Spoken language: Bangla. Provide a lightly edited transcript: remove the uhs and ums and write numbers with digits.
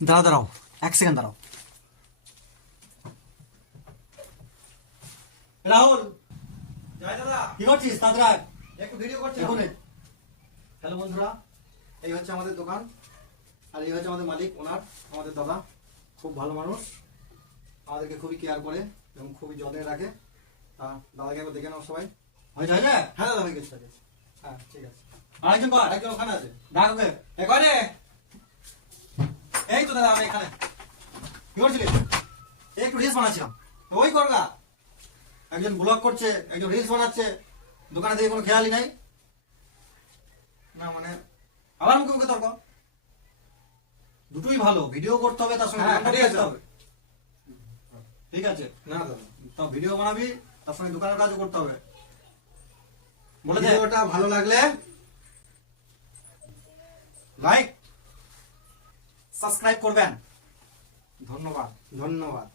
দাঁড়াও দাঁড়াও, এক সেকেন্ড দাঁড়াও। রাহুল, জয় দাদা, কি করছিস? তাড়াতাড়ি আয়। একটু ভিডিও করছি। এখনই। হ্যালো বন্ধুরা, এই হচ্ছে আমাদের দোকান আর এই হচ্ছে আমাদের মালিক, ওনার আমাদের দাদা। খুব ভালো মানুষ, আমাদেরকে খুবই কেয়ার করে এবং খুবই যত্নে রাখে। তা দাদাকে একবার দেখে নাও সবাই। হয়েছে হয়েছে? হ্যাঁ দাদা, হয়ে গেছে হয়ে গেছে। হ্যাঁ ঠিক আছে। আরেকজন কর। একজন ওখানে আছে। ডাক ওকে। এখানে এই তো দাদা, আমি এখানে। কি করছিলি? এই একটু রিলস বানাচ্ছিলাম। তো ওই করগা, একজন ব্লগ করছে, একজন রিলস বানাচ্ছে, দোকানে দিয়ে কোনো খেয়ালই নাই। না মানে আবার মুখে মুখে তর্ক। দুটোই ভালো, ভিডিও করতে হবে, তার সঙ্গে হ্যাঁ, দোকানটা ঠিক আছে। করতে হবে। ঠিক আছে, না দাদা, তো ভিডিও বানাবি, তার সঙ্গে দোকানের কাজও করতে হবে। বলে দে। ভিডিওটা ভালো লাগলে লাইক, সাবস্ক্রাইব করবেন। ধন্যবাদ। ধন্যবাদ।